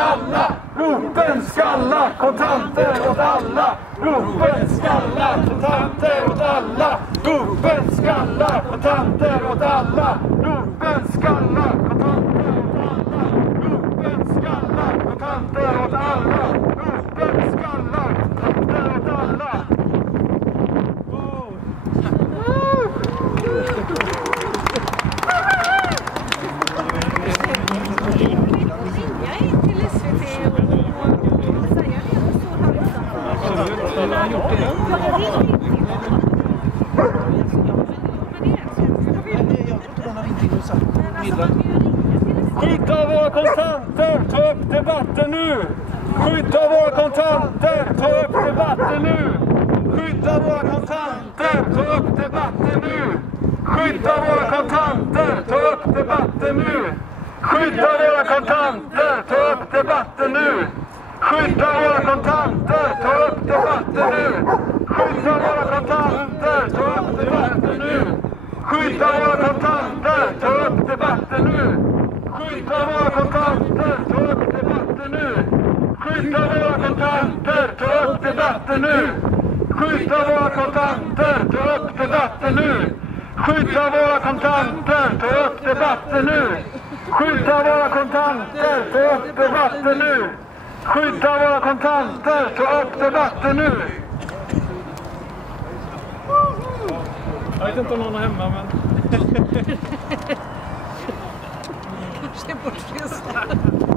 alla. Ropen skalla, kontanter åt alla. Ropen skalla, kontanter åt alla. Ropen skalla, kontanter åt alla. Ropen skalla, kontanter åt alla. Ropen skalla, kontanter åt alla. Ropen skalla, kontanter åt alla. Skydda våra kontanter, ta upp debatten nu! Skydda våra kontanter, ta upp debatten nu! Skydda våra kontanter, ta upp debatten nu! Skydda våra kontanter, ta upp debatten nu! Skydda våra kontanter, ta upp debatten nu! Skydda våra kontanter, ta upp debatten nu! Skydda våra kontanter, ta upp debatten nu! Skydda våra kontanter, ta upp debatten nu! Skydda våra kontanter, ta upp debatten nu! Skydda våra kontanter, ta upp debatten nu! Skydda våra kontanter, ta upp debatten nu! Skydda våra kontanter, ta upp debatten nu! Skydda våra kontanter, ta upp debatten nu! Skydda våra kontanter, ta upp debatten nu! Jag vet inte om någon är hemma, men... Kanske bortresta.